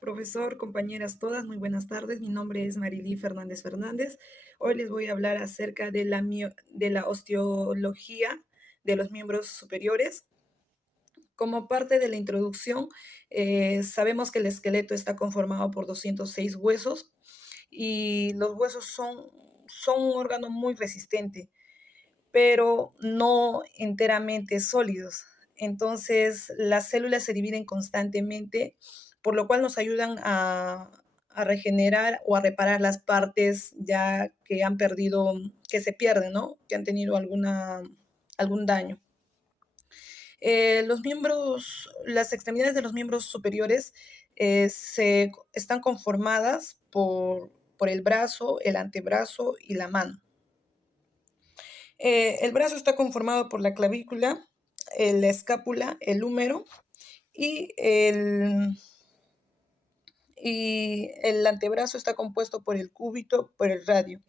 Profesor, compañeras todas, muy buenas tardes. Mi nombre es Marily Fernández Fernández. Hoy les voy a hablar acerca de de la osteología de los miembros superiores. Como parte de la introducción, sabemos que el esqueleto está conformado por 206 huesos y los huesos son un órgano muy resistente, pero no enteramente sólidos. Entonces, las células se dividen constantemente, por lo cual nos ayudan a regenerar o a reparar las partes ya que han perdido, que se pierden, ¿no? Que han tenido algún daño. Las extremidades de los miembros superiores están conformadas por el brazo, el antebrazo y la mano. El brazo está conformado por la clavícula, la escápula, el húmero y el antebrazo está compuesto por el cúbito, por el radio.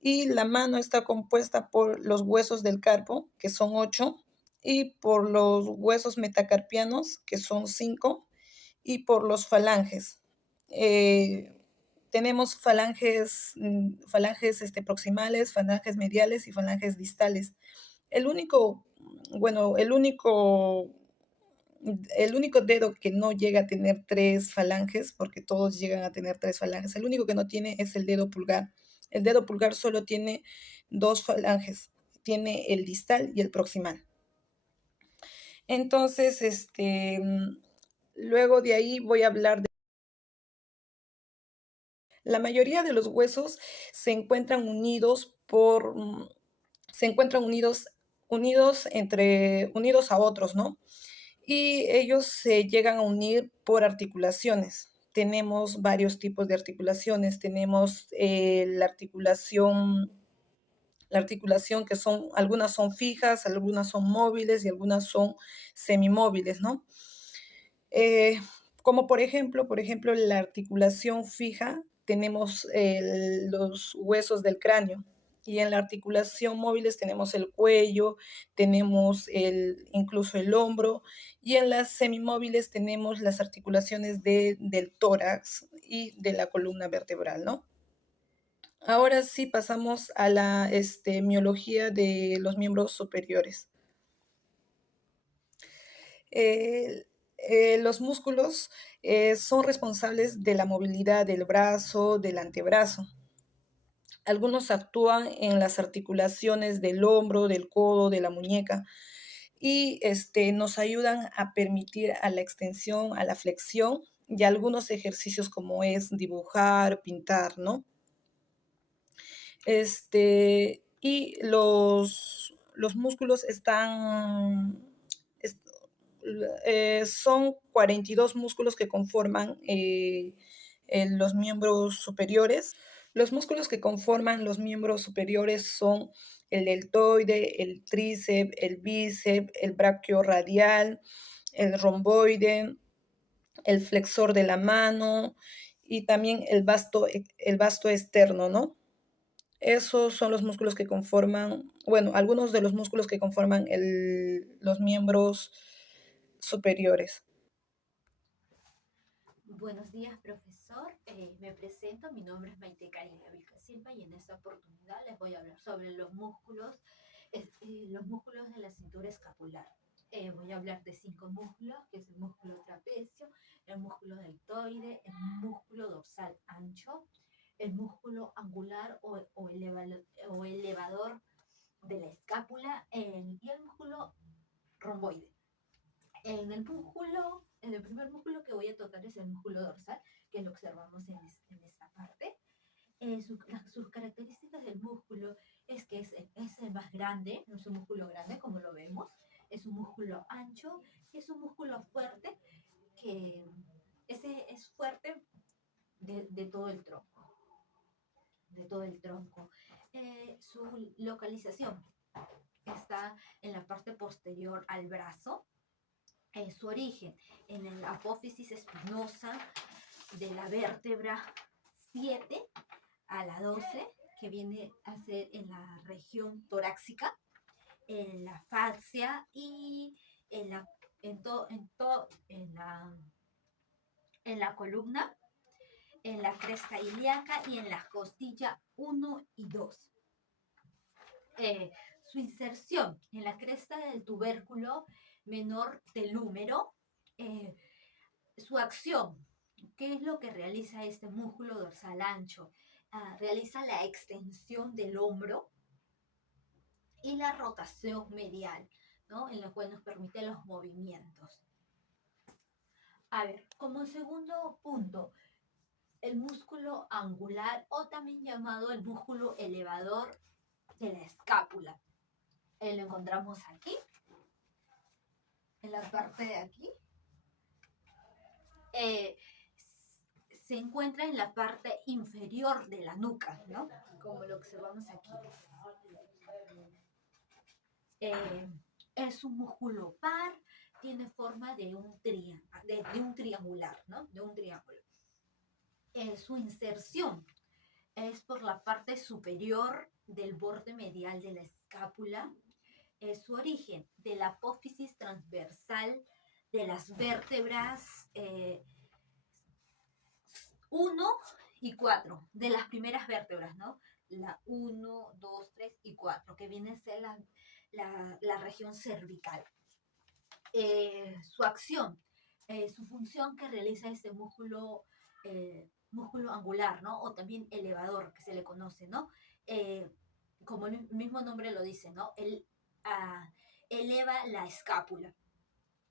Y la mano está compuesta por los huesos del carpo, que son 8, y por los huesos metacarpianos, que son 5, y por los falanges. Eh, Tenemos falanges proximales, falanges mediales y falanges distales. El único, bueno, el único dedo que no llega a tener tres falanges, porque todos llegan a tener tres falanges, el único que no tiene es el dedo pulgar. El dedo pulgar solo tiene dos falanges, tiene el distal y el proximal. Entonces, luego de ahí voy a hablar de... La mayoría de los huesos se encuentran unidos se encuentran unidos a otros, ¿no? Y ellos se llegan a unir por articulaciones. Tenemos varios tipos de articulaciones. Tenemos la articulación que algunas son fijas, algunas son móviles y algunas son semimóviles, ¿no? Eh, Como por ejemplo, la articulación fija, tenemos los huesos del cráneo. Y en la articulación móviles tenemos el cuello, tenemos incluso el hombro, y en las semimóviles tenemos las articulaciones del tórax y de la columna vertebral, ¿no? Ahora sí pasamos a la miología de los miembros superiores. Eh, los músculos son responsables de la movilidad del brazo, del antebrazo. Algunos actúan en las articulaciones del hombro, del codo, de la muñeca y nos ayudan a permitir a la extensión, a la flexión y algunos ejercicios como es dibujar, pintar, ¿no? Y los músculos es- son 42 músculos que conforman los miembros superiores. Los músculos que conforman los miembros superiores son el deltoide, el tríceps, el bíceps, el brachioradial, el romboide, el flexor de la mano y también el vasto externo, ¿no? Esos son los músculos que conforman, bueno, algunos de los músculos que conforman los miembros superiores. Buenos días, profesor. Me presento, mi nombre es Maite Karina Vilca Silva y en esta oportunidad les voy a hablar sobre los músculos de la cintura escapular. Voy a hablar de 5 músculos, que es el músculo trapecio, el músculo deltoide, el músculo dorsal ancho, el músculo angular o elevador de la escápula y el músculo romboide. En el primer músculo que voy a tocar es el músculo dorsal, que lo observamos en esta parte. Sus características del músculo es que es el más grande, no es un músculo grande como lo vemos, es un músculo ancho y es un músculo fuerte que ese es fuerte de todo el tronco, de todo el tronco. Su localización está en la parte posterior al brazo, su origen en el apófisis espinosa de la vértebra 7 a la 12, que viene a ser en la región torácica, en la fascia y en la, en to, en la, en la columna, en la cresta ilíaca y en la costilla 1 y 2. Su inserción en la cresta del tubérculo menor del húmero, eh, su acción, ¿qué es lo que realiza este músculo dorsal ancho? Realiza la extensión del hombro y la rotación medial, ¿no? En lo cual nos permite los movimientos. A ver, como segundo punto, el músculo angular o también llamado el músculo elevador de la escápula. Lo encontramos aquí, en la parte de aquí. Eh, se encuentra en la parte inferior de la nuca, ¿no? Como lo observamos aquí. Es un músculo par, tiene forma de un triangular, ¿no? De un triángulo. Su inserción es por la parte superior del borde medial de la escápula. Su origen de la apófisis transversal de las vértebras 1 y 4, de las primeras vértebras, ¿no? La 1, 2, 3 y 4, que viene a ser la región cervical. Su acción, su función que realiza este músculo angular, ¿no? O también elevador, que se le conoce, ¿no? Como el mismo nombre lo dice, ¿no? Él eleva la escápula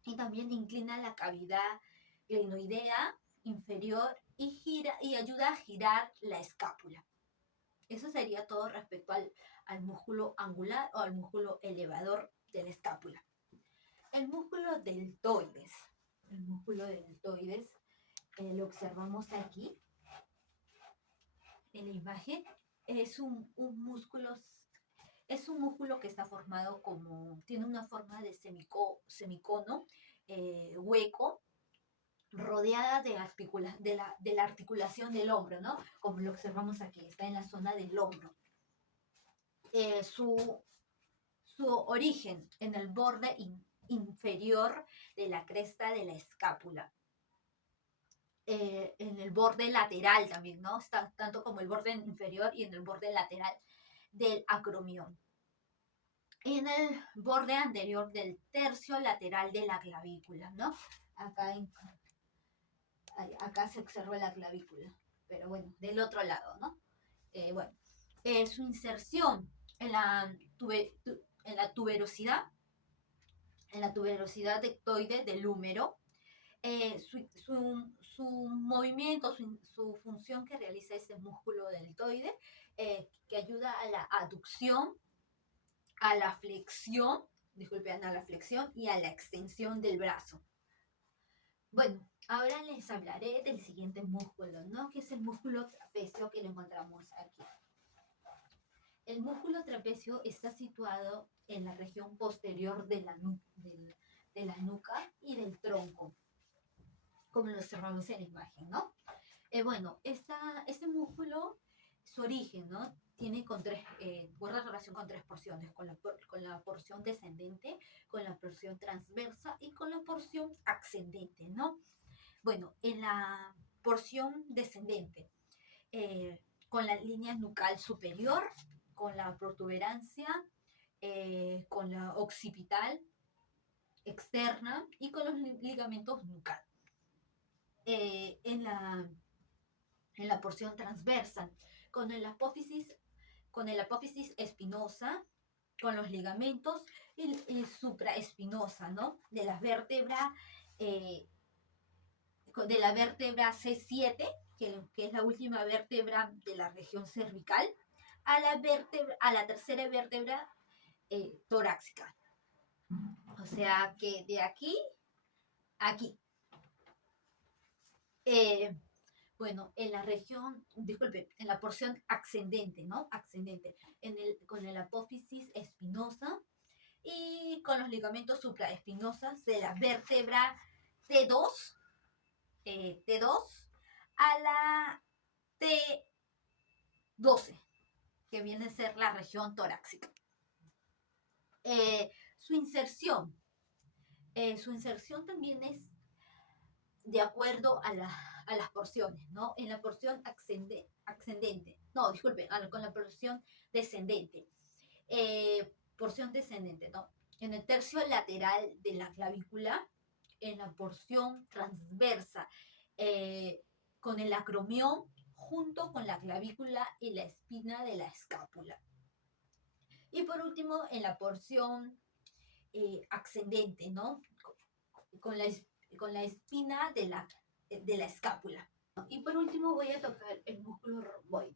y también inclina la cavidad glenoidea inferior y ayuda a girar la escápula. Eso sería todo respecto al músculo angular o al músculo elevador de la escápula. El músculo deltoides. El músculo deltoides lo observamos aquí en la imagen. Es un músculo que está formado tiene una forma de semicono hueco, rodeada de la articulación del hombro, ¿no? Como lo observamos aquí, está en la zona del hombro. Su origen en el borde inferior de la cresta de la escápula. En el borde lateral también, ¿no? Está tanto como el borde inferior y en el borde lateral del acromión. Y en el borde anterior del tercio lateral de la clavícula, ¿no? Acá se observa la clavícula, pero bueno, del otro lado, ¿no? Su inserción en la tuberosidad, deltoide del húmero, su movimiento, su función que realiza ese músculo deltoide, que ayuda a la aducción, a la flexión y a la extensión del brazo. Bueno, ahora les hablaré del siguiente músculo, ¿no? Que es el músculo trapecio, que lo encontramos aquí. El músculo trapecio está situado en la región posterior de la nuca y del tronco, como lo observamos en la imagen, ¿no? Este músculo, su origen, ¿no? Guarda relación con tres porciones, con la porción descendente, con la porción transversa y con la porción ascendente, ¿no? Bueno, en la porción descendente, con la línea nucal superior, con la protuberancia, con la occipital externa y con los ligamentos nucal. En la porción transversa, con el apófisis espinosa, con los ligamentos y supraespinosa, ¿no? De la vértebra C7, que es la última vértebra de la región cervical, a la tercera vértebra torácica. O sea que de aquí a aquí. En la porción ascendente, ¿no? Ascendente, con el apófisis espinosa y con los ligamentos supraespinosas de la vértebra T2 a la T12, que viene a ser la región torácica. Su inserción también es de acuerdo a las porciones, ¿no? En la porción ascendente, no, disculpe, con la porción descendente, porción descendente, ¿no? En el tercio lateral de la clavícula, en la porción transversa, eh, con el acromión, junto con la clavícula y la espina de la escápula. Y por último, en la porción ascendente, ¿no? Con la, con la espina de la escápula. Y por último voy a tocar el músculo romboide.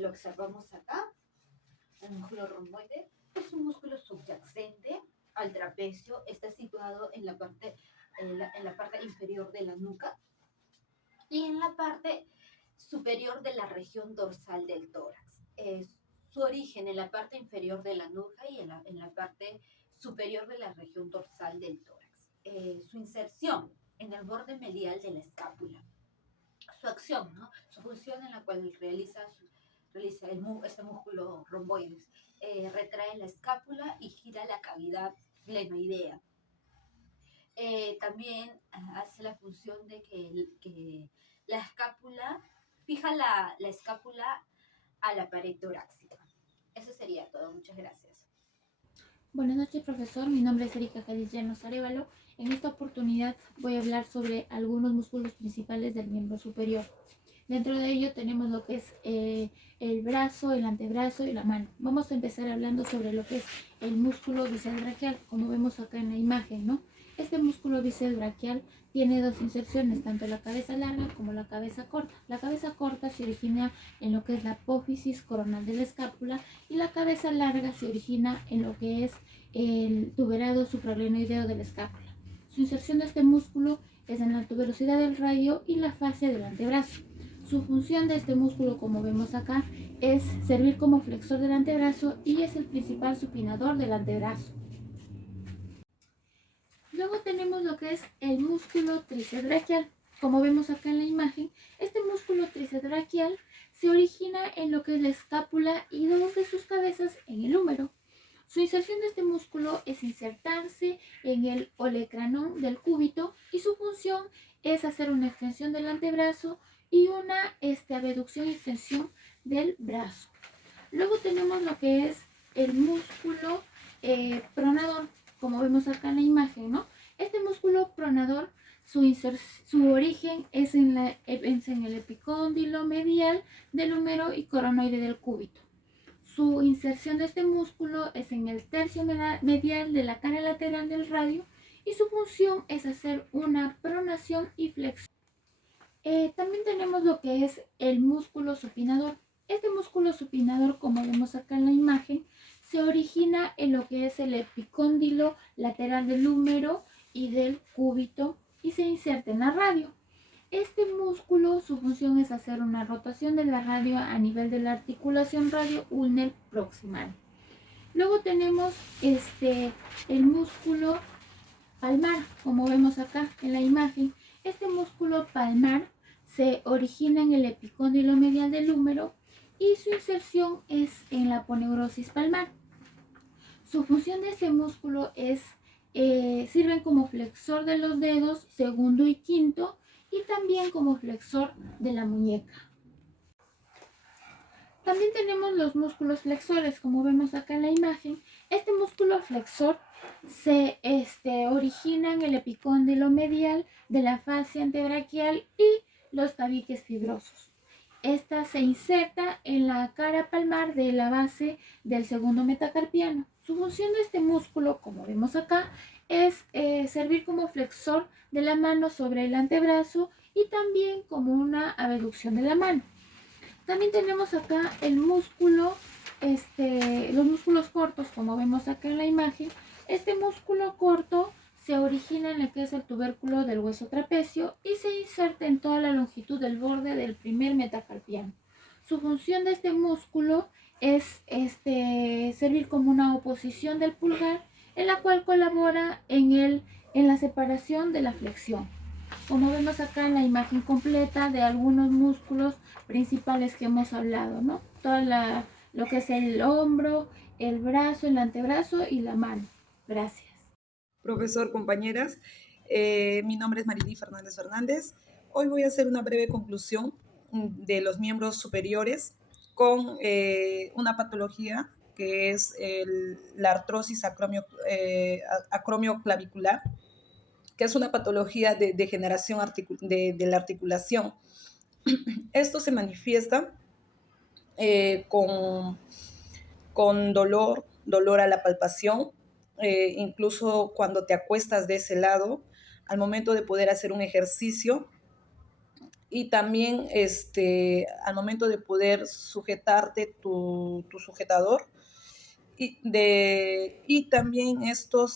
Lo observamos acá. El músculo romboide es un músculo subyacente al trapecio. Está situado en la parte inferior de la nuca y en la parte superior de la región dorsal del tórax. Su origen en la parte inferior de la nuca y en la parte superior de la región dorsal del tórax. Su inserción en el borde medial de la escápula. Su acción, ¿no? Su función en la cual realiza este músculo romboides. Retrae la escápula y gira la cavidad glenoidea. También hace la función de que la escápula, fija la escápula a la pared torácica. Eso sería todo. Muchas gracias. Buenas noches, profesor. Mi nombre es Erika Cádiz Llanos Arévalo. En esta oportunidad voy a hablar sobre algunos músculos principales del miembro superior. Dentro de ello tenemos lo que es el brazo, el antebrazo y la mano. Vamos a empezar hablando sobre lo que es el músculo bíceps braquial, como vemos acá en la imagen, ¿no? Este músculo bíceps braquial tiene dos inserciones, tanto la cabeza larga como la cabeza corta. La cabeza corta se origina en lo que es la apófisis coronal de la escápula y la cabeza larga se origina en lo que es el tuberado supraglenoideo de la escápula. Su inserción de este músculo es en la tuberosidad del radio y la fascia del antebrazo. Su función de este músculo, como vemos acá, es servir como flexor del antebrazo y es el principal supinador del antebrazo. Luego tenemos lo que es el músculo tríceps braquial. Como vemos acá en la imagen, este músculo tríceps braquial se origina en lo que es la escápula y dos de sus cabezas en el húmero. Su inserción de este músculo es insertarse en el olecranón del cúbito y su función es hacer una extensión del antebrazo y una abducción y extensión del brazo. Luego tenemos lo que es el músculo pronador, como vemos acá en la imagen, ¿no? Este músculo pronador, su origen es en el epicóndilo medial del húmero y coronoide del cúbito. Su inserción de este músculo es en el tercio medial de la cara lateral del radio y su función es hacer una pronación y flexión. También tenemos lo que es el músculo supinador. Este músculo supinador, como vemos acá en la imagen, se origina en lo que es el epicóndilo lateral del húmero y del cúbito y se inserta en la radio. Este músculo, su función es hacer una rotación de la radio a nivel de la articulación radio-ulnar proximal. Luego tenemos el músculo palmar, como vemos acá en la imagen. Este músculo palmar se origina en el epicóndilo medial del húmero y su inserción es en la aponeurosis palmar. Su función de este músculo es, sirven como flexor de los dedos segundo y quinto y también como flexor de la muñeca. También tenemos los músculos flexores, como vemos acá en la imagen. Este músculo flexor se origina en el epicóndilo medial de la fascia antebraquial y los tabiques fibrosos. Esta se inserta en la cara palmar de la base del segundo metacarpiano. Su función de este músculo, como vemos acá, es servir como flexor de la mano sobre el antebrazo y también como una abducción de la mano. También tenemos acá el músculo, los músculos cortos, como vemos acá en la imagen. Este músculo corto se origina en lo que es el tubérculo del hueso trapecio y se inserta en toda la longitud del borde del primer metacarpiano. Su función de este músculo es servir como una oposición del pulgar, en la cual colabora en la separación de la flexión. Como vemos acá en la imagen completa de algunos músculos principales que hemos hablado, ¿no? Lo que es el hombro, el brazo, el antebrazo y la mano. Gracias. Profesor, compañeras, Mi nombre es Marily Fernández Fernández. Hoy voy a hacer una breve conclusión de los miembros superiores con una patología que es la artrosis acromioclavicular, que es una patología de degeneración de la articulación. Esto se manifiesta eh, con, con dolor a la palpación, incluso cuando te acuestas de ese lado, al momento de poder hacer un ejercicio y también al momento de poder sujetarte tu sujetador. Y también esto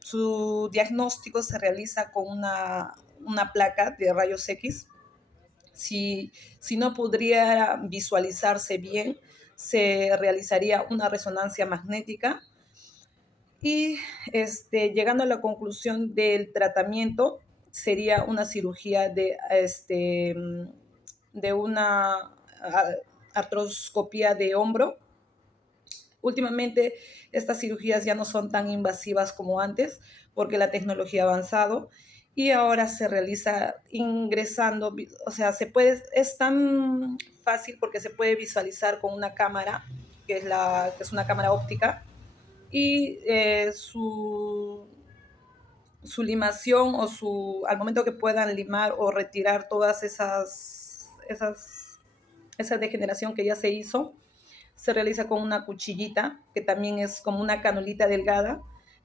su diagnóstico se realiza con una placa de rayos X. Si no podría visualizarse bien, se realizaría una resonancia magnética y llegando a la conclusión del tratamiento sería una cirugía de una artroscopía de hombro. Últimamente estas cirugías ya no son tan invasivas como antes porque la tecnología ha avanzado y ahora se realiza ingresando, o sea, es tan fácil porque se puede visualizar con una cámara, que es una cámara óptica, y su limación al momento que puedan limar o retirar todas esa degeneración que ya se hizo, se realiza con una cuchillita, que también es como una canulita delgada,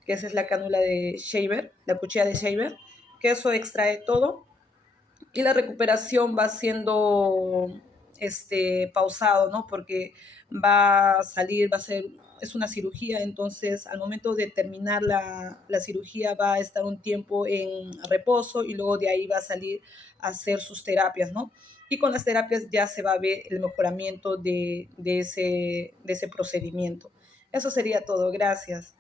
que esa es la cánula de Shaver, la cuchilla de Shaver, que eso extrae todo y la recuperación va siendo pausado, ¿no? Porque es una cirugía, entonces al momento de terminar la cirugía va a estar un tiempo en reposo y luego de ahí va a salir a hacer sus terapias, ¿no? Y con las terapias ya se va a ver el mejoramiento de ese procedimiento. Eso sería todo. Gracias.